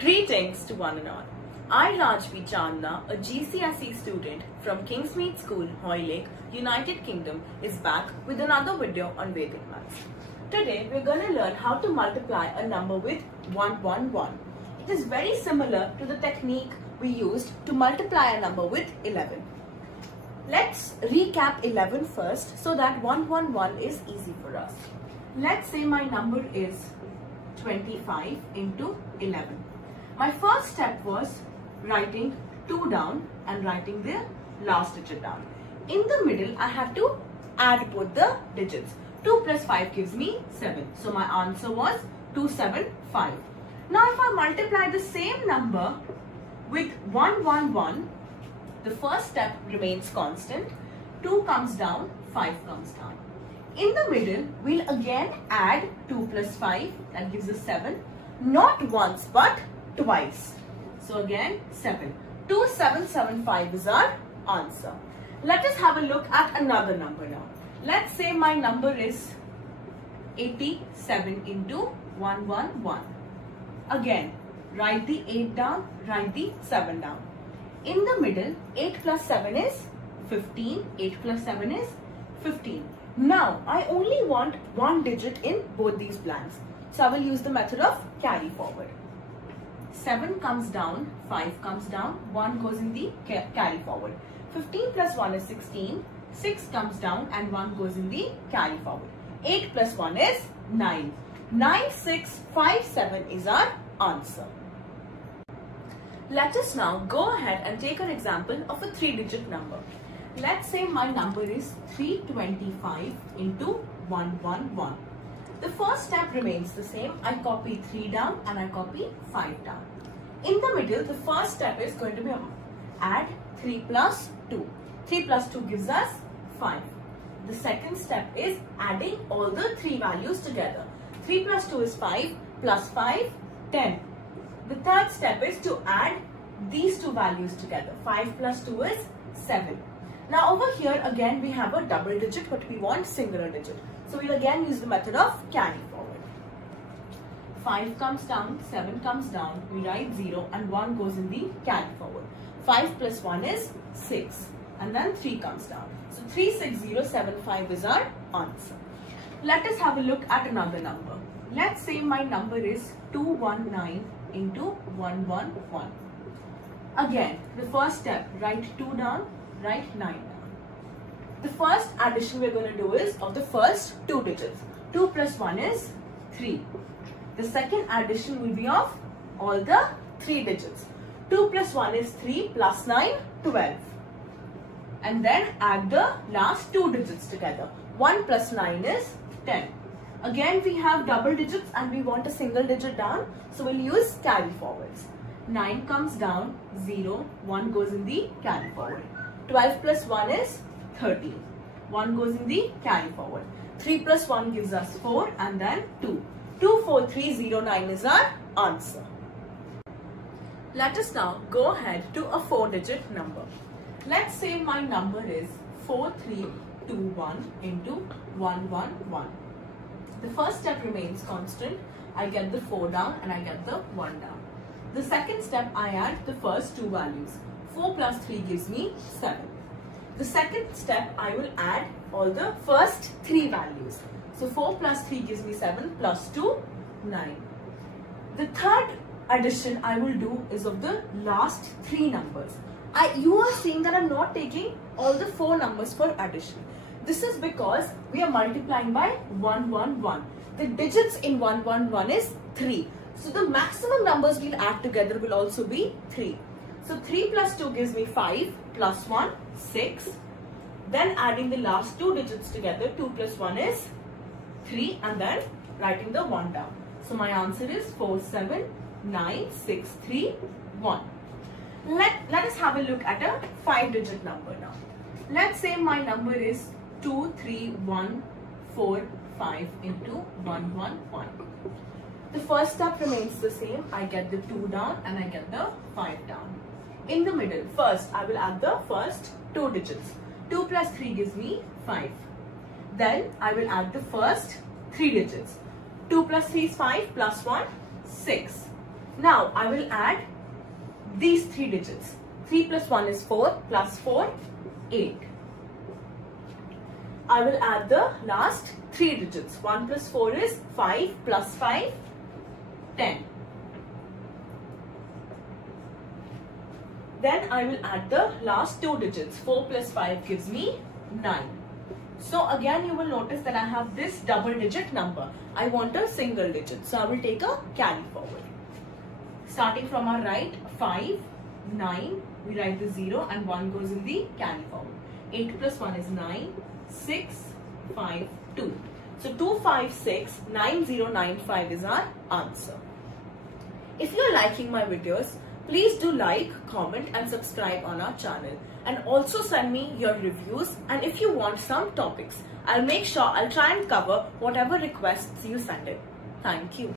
Greetings to one and all. I, Rajvi Chandna, a GCSE student from Kingsmead School, Hoylake, United Kingdom, is back with another video on Vedic Maths. Today, we're going to learn how to multiply a number with 111. It is very similar to the technique we used to multiply a number with 11. Let's recap 11 first so that 111 is easy for us. Let's say my number is 25 into 11. My first step was writing 2 down and writing the last digit down. In the middle, I have to add both the digits. 2 plus 5 gives me 7. So my answer was 275. Now if I multiply the same number with 111, the first step remains constant. 2 comes down, 5 comes down. In the middle, we'll again add 2 plus 5, that gives us 7. Not once but twice. So again 7. 2775 is our answer. Let us have a look at another number now. Let's say my number is 87 into 111. Again, write the 8 down, write the 7 down. In the middle, 8 plus 7 is 15. 8 plus 7 is 15. Now, I only want one digit in both these blanks. So I will use the method of carry forward. 7 comes down, 5 comes down, 1 goes in the carry forward. 15 plus 1 is 16, 6 comes down and 1 goes in the carry forward. 8 plus 1 is 9. 9657 is our answer. Let us now go ahead and take an example of a 3-digit number. Let's say my number is 325 into 111. The first step remains the same. I copy 3 down and I copy 5 down. In the middle, the first step is going to be add 3 plus 2. 3 plus 2 gives us 5. The second step is adding all the 3 values together. 3 plus 2 is 5, plus 5, 10. The third step is to add these 2 values together. 5 plus 2 is 7. Now over here again we have a double digit, but we want singular digit. So we'll again use the method of carry forward. 5 comes down, 7 comes down, we write 0 and 1 goes in the carry forward. 5 plus 1 is 6 and then 3 comes down. So 36075 is our answer. Let us have a look at another number. Let's say my number is 219 into 111. Again, the first step, write 2 down, write 9 down. The first addition we're going to do is of the first 2 digits. 2 plus 1 is 3. The second addition will be of all the 3 digits. 2 plus 1 is 3 plus 9, 12. And then add the last 2 digits together. 1 plus 9 is 10. Again we have double digits and we want a single digit down. So we'll use carry forwards. 9 comes down, 0, 1 goes in the carry forward. 12 plus 1 is 13. 1 goes in the carry forward. 3 plus 1 gives us 4 and then 2. 24309 is our answer. Let us now go ahead to a 4-digit number. Let's say my number is 4321 into 111. The first step remains constant. I get the 4 down and I get the 1 down. The second step, I add the first 2 values. 4 plus 3 gives me 7. The second step, I will add all the first 3 values. So 4 plus 3 gives me 7 plus 2, 9. The third addition I will do is of the last 3 numbers. You are seeing that I'm not taking all the 4 numbers for addition. This is because we are multiplying by 111. The digits in 111 is 3. So the maximum numbers we'll add together will also be 3. So 3 plus 2 gives me 5 plus 1, 6. Then adding the last 2 digits together, 2 plus 1 is 3 and then writing the 1 down. So my answer is 47961. Let us have a look at a 5-digit number now. Let's say my number is 23145 into 111. The first step remains the same. I get the 2 down and I get the 5 down. In the middle, first I will add the first 2 digits. 2 plus 3 gives me 5. Then I will add the first 3 digits. 2 plus 3 is 5 plus 1, 6. Now I will add these 3 digits. 3 plus 1 is 4, plus 4, 8. I will add the last 3 digits. 1 plus 4 is 5, plus 5, 10. Then I will add the last 2 digits. 4 plus 5 gives me 9. So again you will notice that I have this double digit number. I want a single digit. So I will take a carry forward. Starting from our right, 5, 9, we write the 0 and 1 goes in the carry forward. 8 plus 1 is 9, 6, 5, 2. So 2569095 is our answer. If you are liking my videos, please do like, comment and subscribe on our channel. And also send me your reviews, and if you want some topics, I'll make sure I'll try and cover whatever requests you send in. Thank you.